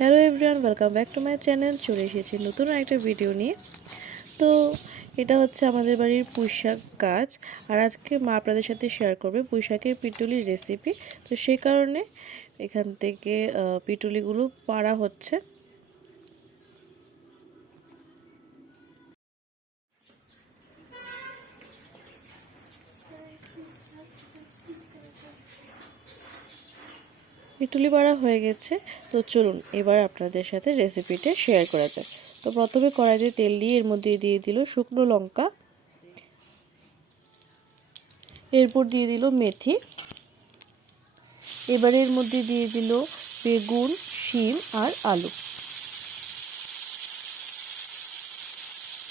Hello everyone, welcome back to my channel. চলে এসেছি নতুন একটা ভিডিও নিয়ে। তো এটা হচ্ছে আমাদের বাড়ির পুঁইশাক গাছ। আর আজকে মা আপনাদের সাথে শেয়ার করবে পুঁইশাকের পিটুলির রেসিপি তো সেই কারণে এখান থেকে পিটুলিগুলো পাড়া হচ্ছে। পিটুলি বাড়া হয়ে গেছে। তো চলুন, এবার আপনাদের সাথে রেসিপিটা শেয়ার করা যাক। তো প্রথমে কড়াইতে তেল দিয়ে এর মধ্যে দিয়ে দিল শুকনো লঙ্কা। এরপর দিয়ে দিল মেথি। এবার এর মধ্যে দিয়ে দিল বেগুন, শিম আর আলু।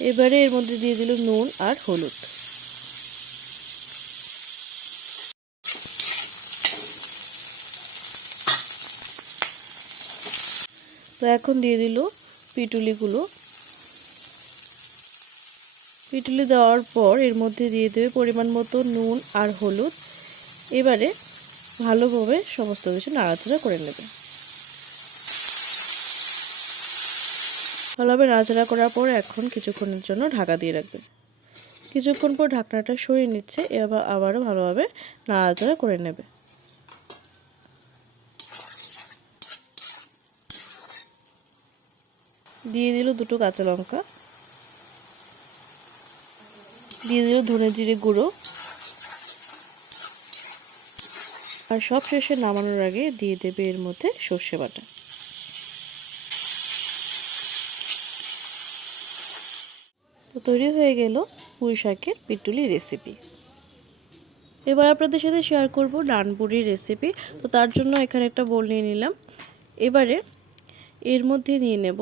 এবারে এর মধ্যে দিয়ে দিল নুন আর হলুদ। তো এখন দিয়ে দিল পিটুলিগুলো। পিটুলি দেওয়ার পর এর মধ্যে দিয়ে দেবে পরিমাণ মতো নুন আর হলুদ। এবারে ভালোভাবে সমস্ত কিছু নাড়াচাড়া করে নেবে। ভালোভাবে নাড়াচাড়া করার পর এখন কিছুক্ষণের জন্য ঢাকা দিয়ে রাখবে। কিছুক্ষণ পর ঢাকনাটা সরিয়ে নিচ্ছে, এবার আবারও ভালোভাবে নাড়াচাড়া করে নেবে। দিয়ে দিল দুটো কাঁচা লঙ্কা। দিয়ে দিল ধনে জিরে গুঁড়ো। আর সব শেষে নামানোর আগে দিয়ে দেবে এর মধ্যে সর্ষে বাটা। তো তৈরি হয়ে গেল পুঁই শাকের পিটুলি রেসিপি এবার আপনাদের সাথে শেয়ার করব ডানপুরির রেসিপি তো তার জন্য এখানে একটা বোল নিয়ে নিলাম। এবারে এর মধ্যে নিয়ে নেব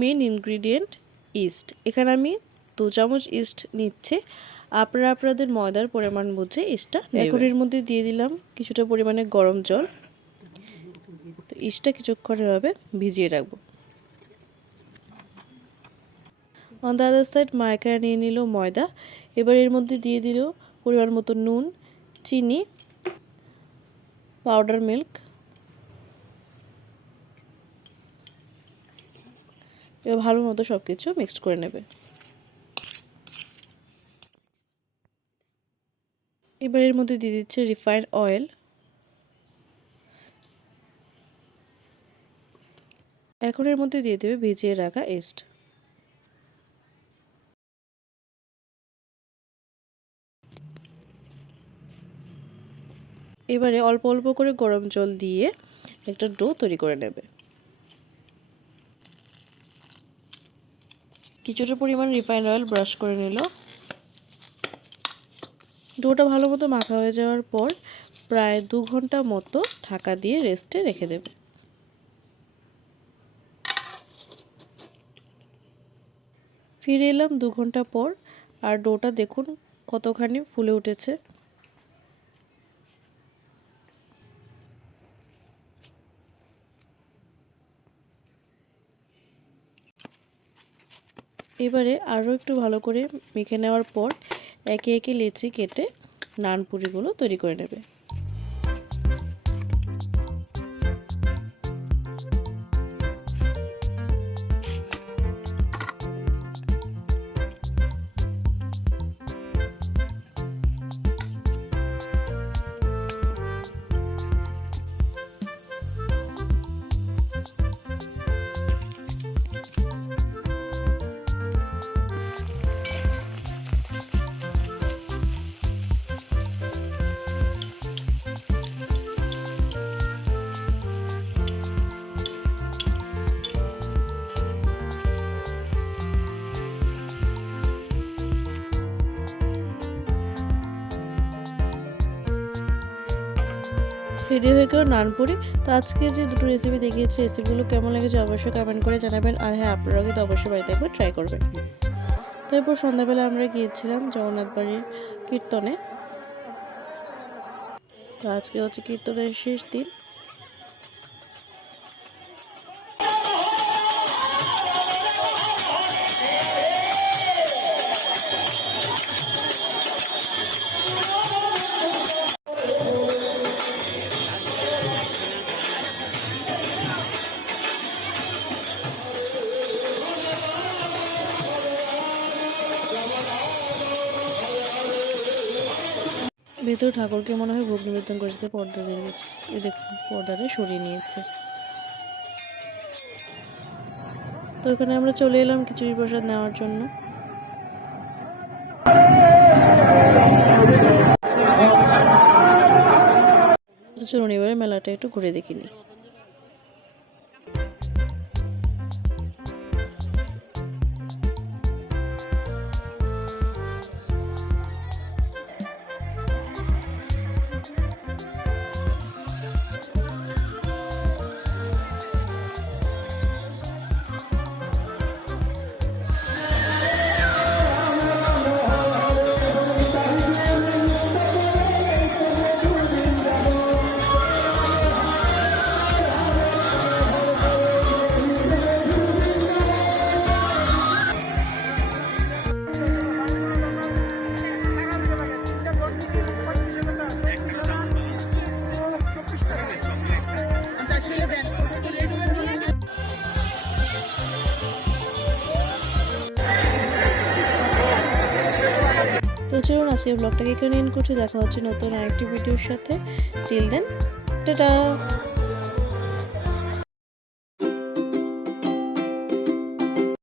মেন ইনগ্রিডিয়েন্ট ইস্ট এখানে আমি দু চামচ ইস্ট নিচ্ছে। আপনারা আপনাদের ময়দার পরিমাণ বুঝে ইস্টটা এখন এর মধ্যে দিয়ে দিলাম কিছুটা পরিমাণে গরম জল। তো ইস্টটা কিছুক্ষণ এভাবে ভিজিয়ে রাখব। অন দ্য আদার সাইড মায়কা নিয়ে নিল ময়দা। এবার এর মধ্যে দিয়ে দিল পরিমাণ মতো নুন চিনি পাউডার মিল্ক এবার ভালো মতো সব কিছু মিক্সড করে নেবে। এবার এর মধ্যে দিয়ে দিচ্ছে রিফাইন্ড অয়েল এখন এর মধ্যে দিয়ে দেবে ভিজিয়ে রাখা এস্ট এবারে অল্প অল্প করে গরম জল দিয়ে একটা ডো তৈরি করে নেবে। কিছুটা পরিমাণ রিফাইন্ড অয়েল ব্রাশ করে নিল। ডোটা ভালো মতো মাখা হয়ে যাওয়ার পর প্রায় দু ঘণ্টা মতো ঢাকা দিয়ে রেস্টে রেখে দেবে। ফিরে এলাম দু ঘণ্টা পর, আর ডোটা দেখুন কতখানি ফুলে উঠেছে। এবারে আরও একটু ভালো করে মেখে নেওয়ার পর একে একে লেচি কেটে নানপুরিগুলো তৈরি করে নেবে। রেডি হয়ে গেল নানপুরি তো আজকে যে দুটো রেসিপি দেখিয়েছি রেসিপিগুলো কেমন লেগেছে অবশ্যই কমেন্ট করে জানাবেন। আর হ্যাঁ আপনারাও কিন্তু অবশ্যই বাড়িতে একবার ট্রাই করবেন। তারপর সন্ধ্যাবেলা আমরা গিয়েছিলাম জগন্নাথ বাড়ির কীর্তনে। তো আজকে হচ্ছে কীর্তনের শেষ দিন। ভেতরে ঠাকুরকে মনে হয় ভোগ নিবেদন করেছে পর্দা দিয়ে গেছে এই দেখুন, পর্দাটা সরিয়ে নিয়েছে। তো ওখানে আমরা চলে এলাম খিচুড়ি প্রসাদ নেওয়ার জন্য। চলুন এবারে মেলাটা একটু ঘুরে দেখিনি তো চলুন আজকে ব্লগটাকে এখানে এন্ড করছি। দেখা হচ্ছে নতুন আরেকটি ভিডিওর সাথে। Till then tata